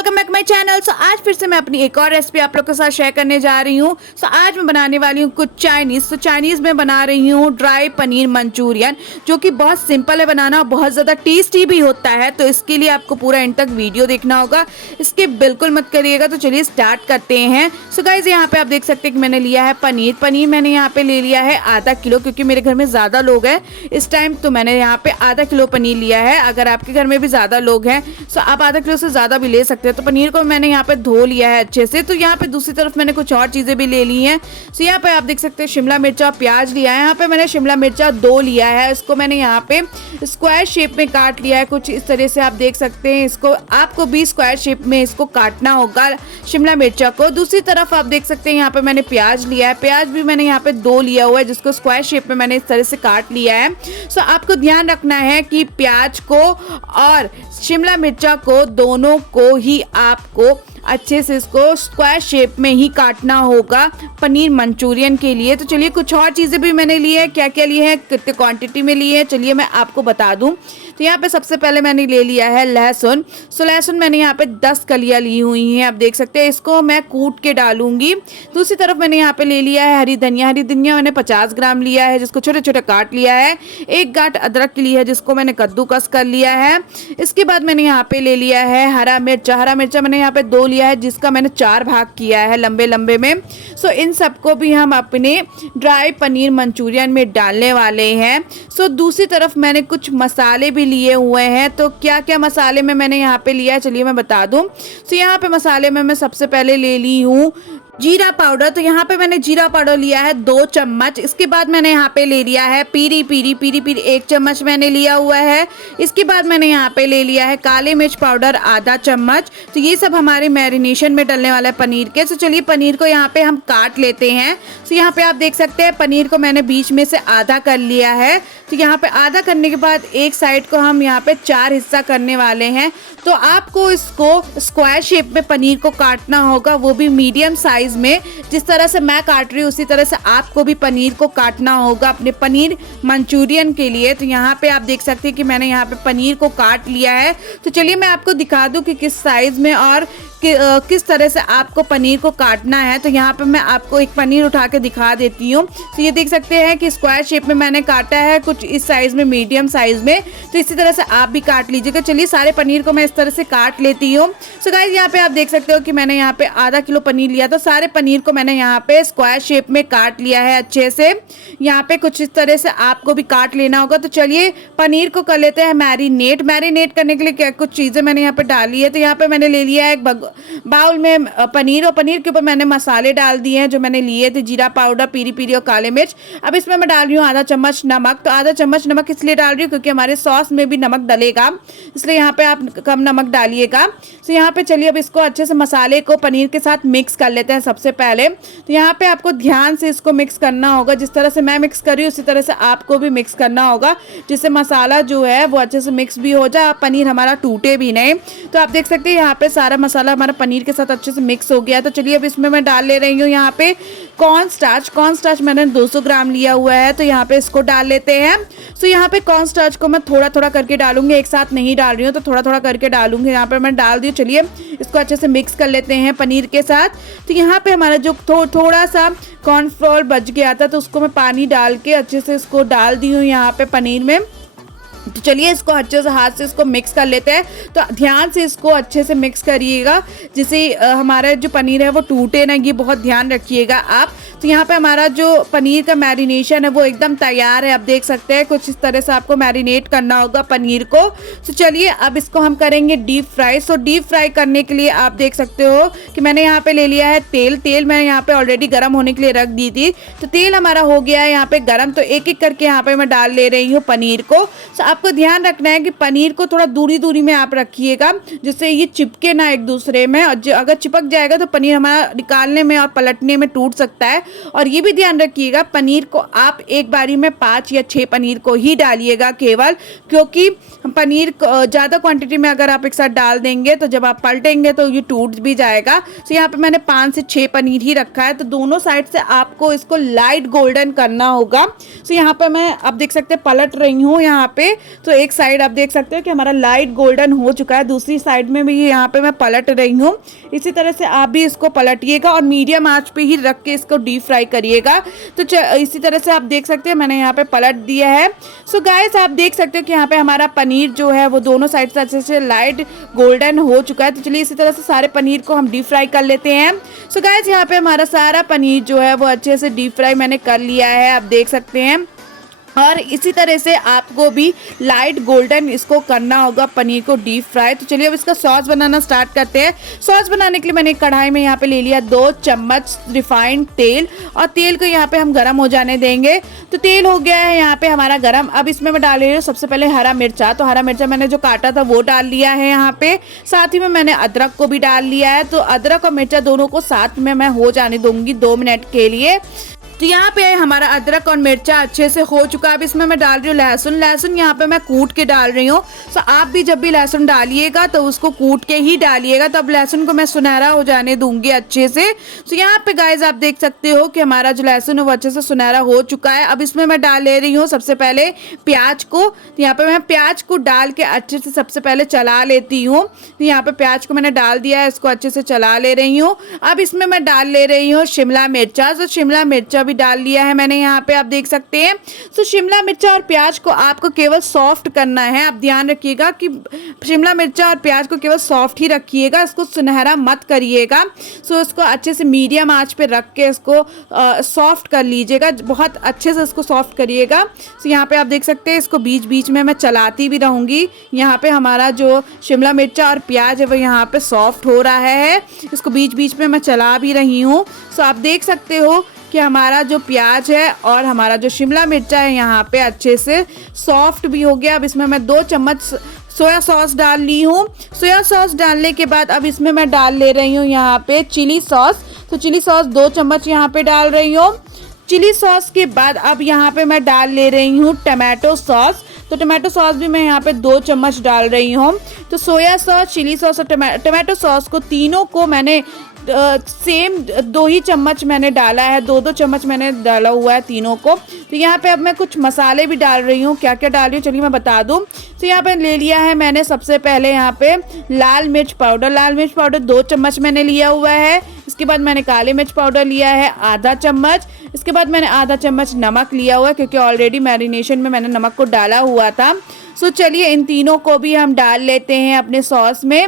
Welcome back my channel. So आज फिर से मैं अपनी एक और रेसिपी आप लोग के साथ शेयर करने जा रही हूँ। सो आज मैं बनाने वाली हूँ कुछ चाइनीज़। तो चाइनीज़ में बना रही हूँ ड्राई पनीर मंचूरियन, जो कि बहुत सिंपल है बनाना, बहुत ज़्यादा टेस्टी भी होता है। तो इसके लिए आपको पूरा एंड तक वीडियो देखना होगा, इसके बिल्कुल मत करिएगा। तो चलिए स्टार्ट करते हैं। सो गाइज यहाँ पे आप देख सकते हैं कि मैंने लिया है पनीर मैंने यहाँ पे ले लिया है आधा किलो, क्योंकि मेरे घर में ज़्यादा लोग हैं इस टाइम। तो मैंने यहाँ पे आधा किलो पनीर लिया है। अगर आपके घर में भी ज़्यादा लोग हैं सो आप आधा किलो से ज़्यादा भी ले सकते हैं। तो पनीर को मैंने यहाँ पे धो लिया है अच्छे से। तो यहाँ पे दूसरी तरफ मैंने कुछ और चीज़ें भी ले ली हैं। सो यहाँ पे आप देख सकते हैं शिमला मिर्चा, प्याज लिया है। यहाँ पे मैंने शिमला मिर्चा 2 लिया है। इसको मैंने यहाँ पे स्क्वायर शेप में काट लिया है, कुछ इस तरह से आप देख सकते हैं। इसको आपको भी स्क्वायर शेप में इसको काटना होगा शिमला मिर्चा को। दूसरी तरफ आप देख सकते हैं यहाँ पे मैंने प्याज लिया है। प्याज भी मैंने यहाँ पे 2 लिया हुआ है, जिसको स्क्वायर शेप में मैंने इस तरह से काट लिया है। सो आपको ध्यान रखना है कि प्याज को और शिमला मिर्चा को दोनों को ही आपको अच्छे से इसको स्क्वायर शेप में ही काटना होगा पनीर मंचूरियन के लिए। तो चलिए कुछ और चीज़ें भी मैंने ली है, क्या क्या लिए हैं, कितने क्वांटिटी में लिए हैं, चलिए मैं आपको बता दूं। तो यहाँ पे सबसे पहले मैंने ले लिया है लहसुन। सो लहसुन मैंने यहाँ पे 10 कलियाँ ली हुई हैं, आप देख सकते हैं। इसको मैं कूट के डालूंगी। दूसरी तरफ मैंने यहाँ पे ले लिया है हरी धनिया। हरी धनिया मैंने 50 ग्राम लिया है, जिसको छोटे छोटे काट लिया है। एक गांठ अदरक ली है, जिसको मैंने कद्दूकस कर लिया है। इसके बाद मैंने यहाँ पे ले लिया है हरा मिर्चा। हरा मिर्चा मैंने यहाँ पे 2 लिया है, जिसका मैंने 4 भाग किया है लंबे लंबे में। सो इन सबको भी हम अपने ड्राई पनीर मंचूरियन में डालने वाले हैं। सो दूसरी तरफ मैंने कुछ मसाले भी लिए हुए हैं। तो क्या क्या मसाले में मैंने यहाँ पे लिया है, चलिए मैं बता दूं। सो यहाँ पे मसाले में मैं सबसे पहले ले ली हूँ जीरा पाउडर। तो यहाँ पे मैंने जीरा पाउडर लिया है 2 चम्मच। इसके बाद मैंने यहाँ पे ले लिया है पीरी पीरी 1 चम्मच मैंने लिया हुआ है। इसके बाद मैंने यहाँ पे ले लिया है काले मिर्च पाउडर आधा चम्मच। तो ये सब हमारे मैरिनेशन में डलने वाला है पनीर के। तो चलिए पनीर को यहाँ पे हम काट लेते हैं। तो यहाँ पे आप देख सकते हैं पनीर को मैंने बीच में से आधा कर लिया है। तो यहाँ पे आधा करने के बाद एक साइड को हम यहाँ पे 4 हिस्सा करने वाले हैं। तो आपको इसको स्क्वायर शेप में पनीर को काटना होगा, वो भी मीडियम साइज में। जिस तरह से मैं काट रही हूँ उसी तरह से आपको भी पनीर को काटना होगा अपने पनीर मंचूरियन के लिए। तो यहाँ पे आप देख सकते हैं कि मैंने यहाँ पे पनीर को काट लिया है। तो चलिए मैं आपको दिखा दूँ कि किस साइज में और किस तरह से आपको पनीर को काटना है। तो यहाँ पे मैं आपको एक पनीर उठा के दिखा देती हूँ। तो ये देख सकते हैं कि स्क्वायर शेप में मैंने काटा है, कुछ इस साइज में, मीडियम साइज में। तो इसी तरह से आप भी काट लीजिएगा। चलिए सारे पनीर को मैं इस तरह से काट लेती हूँ। सो गाइस यहाँ पे आप देख सकते हो कि मैंने यहाँ पे आधा किलो पनीर लिया। तो सारे पनीर को मैंने यहाँ पे स्क्वायर शेप में काट लिया है अच्छे से। यहाँ पे कुछ इस तरह से आपको भी काट लेना होगा। तो चलिए पनीर को कर लेते हैं मैरिनेट। मैरिनेट करने के लिए क्या कुछ चीज़ें मैंने यहाँ पे डाली है। तो यहाँ पे मैंने ले लिया है एक बाउल में पनीर, और पनीर के ऊपर मैंने मसाले डाल दिए हैं जो मैंने लिए थे, जीरा पाउडर, पीरी पीरी और काले मिर्च। अब इसमें मैं डाल रही हूँ आधा चम्मच नमक। तो आधा चम्मच नमक इसलिए डाल रही हूँ क्योंकि हमारे सॉस में भी नमक डलेगा, इसलिए यहाँ पे आप कम नमक डालिएगा। तो यहाँ पे चलिए अब इसको अच्छे से मसाले को पनीर के साथ मिक्स कर लेते हैं सबसे पहले। तो यहाँ पे आपको ध्यान से इसको मिक्स करना होगा, जिस तरह से मैं मिक्स कर रही हूँ उसी तरह से आपको भी मिक्स करना होगा, जिससे मसाला जो है वो अच्छे से मिक्स भी हो जाए, पनीर हमारा टूटे भी नहीं। तो आप देख सकते हैं यहाँ पे सारा मसाला हमारा पनीर के साथ अच्छे से मिक्स हो गया। तो चलिए अब इसमें मैं डाल ले रही हूँ यहाँ पे कॉर्न स्टार्च मैंने 200 ग्राम लिया हुआ है। तो यहाँ पे इसको डाल लेते हैं। सो यहाँ पे कॉर्न स्टार्च को मैं थोड़ा थोड़ा करके डालूंगी, एक साथ नहीं डाल रही हूँ, तो थोड़ा थोड़ा करके डालूंगी। यहाँ पे मैं डाल दी। चलिए इसको अच्छे से मिक्स कर लेते हैं पनीर के साथ। तो यहाँ पे हमारा जो थोड़ा सा कॉर्नफ्लोर बच गया था, तो उसको मैं पानी डाल के अच्छे से इसको डाल दी हूँ यहाँ पे पनीर में। तो चलिए इसको अच्छे से हाथ से इसको मिक्स कर लेते हैं। तो ध्यान से इसको अच्छे से मिक्स करिएगा, जिससे हमारा जो पनीर है वो टूटे ना, ये बहुत ध्यान रखिएगा आप। तो यहाँ पे हमारा जो पनीर का मैरिनेशन है वो एकदम तैयार है। आप देख सकते हैं कुछ इस तरह से आपको मैरिनेट करना होगा पनीर को। तो चलिए अब इसको हम करेंगे deep fry. So deep fry करने के लिए आप देख सकते हो कि मैंने यहाँ पे ले लिया है तेल मैंने यहाँ पे ऑलरेडी गर्म होने के लिए रख दी थी। तो तेल हमारा हो गया है यहाँ पे गर्म। तो एक एक करके यहाँ पे मैं डाल ले रही हूँ पनीर को। सो आपको ध्यान रखना है कि पनीर को थोड़ा दूरी दूरी में आप रखिएगा, जिससे ये चिपके ना एक दूसरे में। और अगर चिपक जाएगा तो पनीर हमारा निकालने में और पलटने में टूट सकता है। और ये भी ध्यान रखिएगा पनीर को आप एक बारी में 5 या 6 पनीर को ही डालिएगा केवल, क्योंकि पनीर ज़्यादा क्वांटिटी में अगर आप एक साथ डाल देंगे तो जब आप पलटेंगे तो ये टूट भी जाएगा। तो यहाँ पे मैंने 5 से 6 पनीर ही रखा है। तो दोनों साइड से आपको इसको लाइट गोल्डन करना होगा। तो यहाँ पे मैं अब देख सकते हैं पलट रही हूँ यहाँ पे। तो एक साइड आप देख सकते हो कि हमारा लाइट गोल्डन हो चुका है, दूसरी साइड में भी यहाँ पे मैं पलट रही हूँ। इसी तरह से आप भी इसको पलटिएगा और मीडियम आंच पे ही रख के इसको डीप फ्राई करिएगा। तो इसी तरह से आप देख सकते हैं मैंने यहाँ पे पलट दिया है। सो गाइस आप देख सकते हो कि यहाँ पे हमारा पनीर जो है वो दोनों साइड से अच्छे से लाइट गोल्डन हो चुका है। तो चलिए इसी तरह से सारे पनीर को हम डीप फ्राई कर लेते हैं। सो गाइस यहाँ पे हमारा सारा पनीर जो है वो अच्छे से डीप फ्राई मैंने कर लिया है, आप देख सकते हैं। और इसी तरह से आपको भी लाइट गोल्डन इसको करना होगा पनीर को डीप फ्राई। तो चलिए अब इसका सॉस बनाना स्टार्ट करते हैं। सॉस बनाने के लिए मैंने एक कढ़ाई में यहाँ पे ले लिया 2 चम्मच रिफाइंड तेल और तेल को यहाँ पे हम गरम हो जाने देंगे। तो तेल हो गया है यहाँ पे हमारा गरम। अब इसमें मैं डाल रही हूँ सबसे पहले हरा मिर्चा। तो हरा मिर्चा मैंने जो काटा था वो डाल लिया है यहाँ पे। साथ ही में मैंने अदरक को भी डाल लिया है। तो अदरक और मिर्चा दोनों को साथ में मैं हो जाने दूंगी 2 मिनट के लिए। तो यहाँ पे हमारा अदरक और मिर्चा अच्छे से हो चुका है। अब इसमें मैं डाल रही हूँ लहसुन। लहसुन यहाँ पे मैं कूट के डाल रही हूँ। तो आप भी जब भी लहसुन डालिएगा तो उसको कूट के ही डालिएगा। तो अब लहसुन को मैं सुनहरा हो जाने दूंगी अच्छे से। तो यहाँ पे गाइज आप देख सकते हो कि हमारा जो लहसुन है वो अच्छे से सुनहरा हो चुका है। अब इसमें मैं डाल ले रही हूँ सबसे पहले प्याज को। तो यहाँ पे मैं प्याज को डाल के अच्छे से सबसे पहले चला लेती हूँ। तो यहाँ पे प्याज को मैंने डाल दिया है, इसको अच्छे से चला ले रही हूँ। अब इसमें मैं डाल ले रही हूँ शिमला मिर्चा। तो शिमला मिर्चा भी डाल लिया है मैंने यहाँ पे, आप देख सकते हैं। तो शिमला मिर्चा और प्याज को आपको केवल सॉफ्ट करना है। आप ध्यान रखिएगा कि शिमला मिर्चा और प्याज को केवल सॉफ्ट ही रखिएगा, इसको सुनहरा मत करिएगा। सो इसको अच्छे से मीडियम आंच पे रख के इसको सॉफ्ट कर लीजिएगा, बहुत अच्छे से इसको सॉफ्ट करिएगा। सो यहाँ पे आप देख सकते हैं इसको बीच बीच में मैं चलाती भी रहूँगी। यहाँ पे हमारा जो शिमला मिर्चा और प्याज है वो यहाँ पे सॉफ्ट हो रहा है, इसको बीच बीच में मैं चला भी रही हूँ। सो आप देख सकते हो कि हमारा जो प्याज है और हमारा जो शिमला मिर्चा है यहाँ पे अच्छे से सॉफ्ट भी हो गया। अब इसमें मैं 2 चम्मच सोया सॉस डाल ली हूँ। सोया सॉस डालने के बाद अब इसमें मैं डाल ले रही हूँ यहाँ पे चिली सॉस। तो चिली सॉस 2 चम्मच यहाँ पे डाल रही हूँ। चिली सॉस के बाद अब यहाँ पे मैं डाल ले रही हूँ टमाटो सॉस। तो टमाटो सॉस भी मैं यहाँ पे 2 चम्मच डाल रही हूँ। तो सोया सॉस, चिली सॉस और टमाटो सॉस को तीनों को मैंने सेम 2 ही चम्मच मैंने डाला है, 2-2 चम्मच मैंने डाला हुआ है तीनों को। तो यहाँ पे अब मैं कुछ मसाले भी डाल रही हूँ। क्या क्या डाल रही हूँ चलिए मैं बता दूँ। तो यहाँ पे ले लिया है मैंने सबसे पहले यहाँ पे लाल मिर्च पाउडर। लाल मिर्च पाउडर 2 चम्मच मैंने लिया हुआ है। इसके बाद मैंने काली मिर्च पाउडर लिया है आधा चम्मच। इसके बाद मैंने आधा चम्मच नमक लिया हुआ है क्योंकि ऑलरेडी मैरिनेशन में मैंने नमक को डाला हुआ था। सो चलिए इन तीनों को भी हम डाल लेते हैं अपने सॉस में।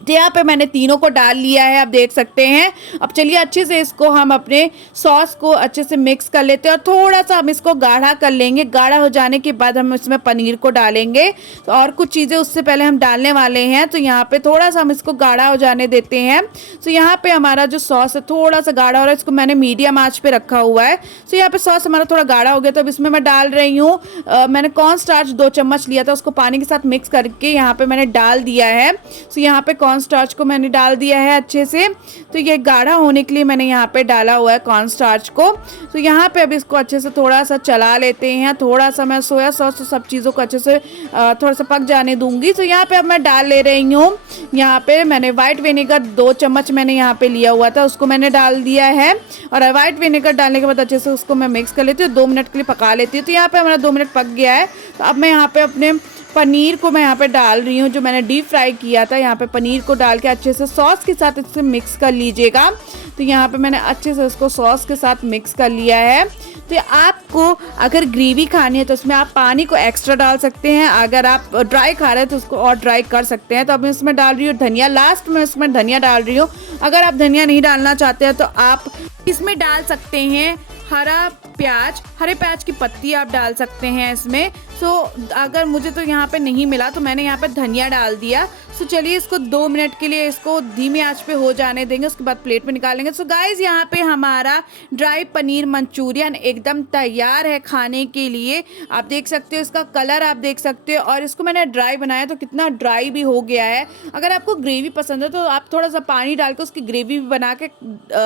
यहाँ पे मैंने तीनों को डाल लिया है, आप देख सकते हैं। अब चलिए अच्छे से इसको हम अपने सॉस को अच्छे से मिक्स कर लेते हैं और थोड़ा सा हम इसको गाढ़ा कर लेंगे। गाढ़ा हो जाने के बाद हम इसमें पनीर को डालेंगे। तो और कुछ चीज़ें उससे पहले हम डालने वाले हैं। तो यहाँ पे थोड़ा सा हम इसको गाढ़ा हो जाने देते हैं। तो यहाँ पे हमारा जो सॉस है थोड़ा सा गाढ़ा हो रहा है, इसको मैंने मीडियम आँच पे रखा हुआ है। तो यहाँ पे सॉस हमारा थोड़ा गाढ़ा हो गया। तो अब इसमें मैं डाल रही हूँ मैंने कॉर्न स्टार्च 2 चम्मच लिया था, उसको पानी के साथ मिक्स करके यहाँ पे मैंने डाल दिया है। तो यहाँ पे कॉर्न स्टार्च को मैंने डाल दिया है अच्छे से। तो ये गाढ़ा होने के लिए मैंने यहाँ पे डाला हुआ है कॉर्न स्टार्च को। तो यहाँ पे अब इसको अच्छे से थोड़ा सा चला लेते हैं। थोड़ा सा मैं सोया सॉस सब चीज़ों को अच्छे से थोड़ा सा पक जाने दूंगी। तो यहाँ पे अब मैं डाल ले रही हूँ, यहाँ पे मैंने वाइट विनेगर 2 चम्मच मैंने यहाँ पे लिया हुआ था, उसको मैंने डाल दिया है। और वाइट विनेगर डालने के बाद अच्छे से उसको मैं मिक्स कर लेती हूँ, 2 मिनट के लिए पका लेती हूँ। तो यहाँ पे हमारा 2 मिनट पक गया है। तो अब मैं यहाँ पे अपने पनीर को मैं यहाँ पे डाल रही हूँ जो मैंने डीप फ्राई किया था। यहाँ पे पनीर को डाल के अच्छे से सॉस के साथ इसे मिक्स कर लीजिएगा। तो यहाँ पे मैंने अच्छे से इसको सॉस के साथ मिक्स कर लिया है। तो आपको अगर ग्रेवी खानी है तो उसमें आप पानी को एक्स्ट्रा डाल सकते हैं, अगर आप ड्राई खा रहे हैं तो उसको और ड्राई कर सकते हैं। तो अब मैं इसमें डाल रही हूँ धनिया, लास्ट में इसमें धनिया डाल रही हूँ। अगर आप धनिया नहीं डालना चाहते हैं तो आप इसमें डाल सकते हैं हरा प्याज, हरे प्याज की पत्ती आप डाल सकते हैं इसमें। सो अगर मुझे तो यहाँ पे नहीं मिला तो मैंने यहाँ पे धनिया डाल दिया। सो चलिए इसको 2 मिनट के लिए इसको धीमी आंच पे हो जाने देंगे, उसके बाद प्लेट में निकालेंगे। सो गाइज यहाँ पे हमारा ड्राई पनीर मंचूरियन एकदम तैयार है खाने के लिए। आप देख सकते हो इसका कलर आप देख सकते हो, और इसको मैंने ड्राई बनाया तो कितना ड्राई भी हो गया है। अगर आपको ग्रेवी पसंद है तो आप थोड़ा सा पानी डाल के उसकी ग्रेवी भी बना के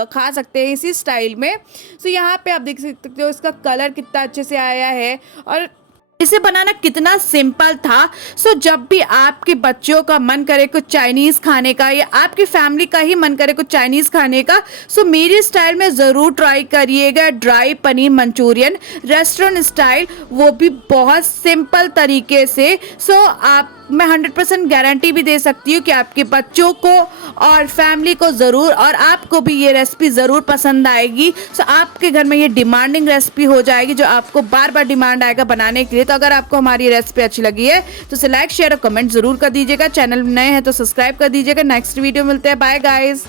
खा सकते हैं इसी स्टाइल में। सो यहाँ पे आप देख सकते हो इसका कलर कितना अच्छे से आया है। और इसे बनाना कितना सिंपल था। सो जब भी आपके बच्चों का मन करे कुछ चाइनीज खाने का या आपकी फैमिली का ही मन करे कुछ चाइनीज खाने का, सो मेरे स्टाइल में ज़रूर ट्राई करिएगा dry paneer Manchurian restaurant style, वो भी बहुत सिंपल तरीके से। सो मैं 100% गारंटी भी दे सकती हूँ कि आपके बच्चों को और फैमिली को ज़रूर और आपको भी ये रेसिपी ज़रूर पसंद आएगी। सो आपके घर में ये डिमांडिंग रेसिपी हो जाएगी जो आपको बार बार डिमांड आएगा बनाने के लिए। तो अगर आपको हमारी रेसिपी अच्छी लगी है तो इसे लाइक शेयर और कमेंट ज़रूर कर दीजिएगा। चैनल नए हैं तो सब्सक्राइब कर दीजिएगा। नेक्स्ट वीडियो मिलते हैं। Bye guys.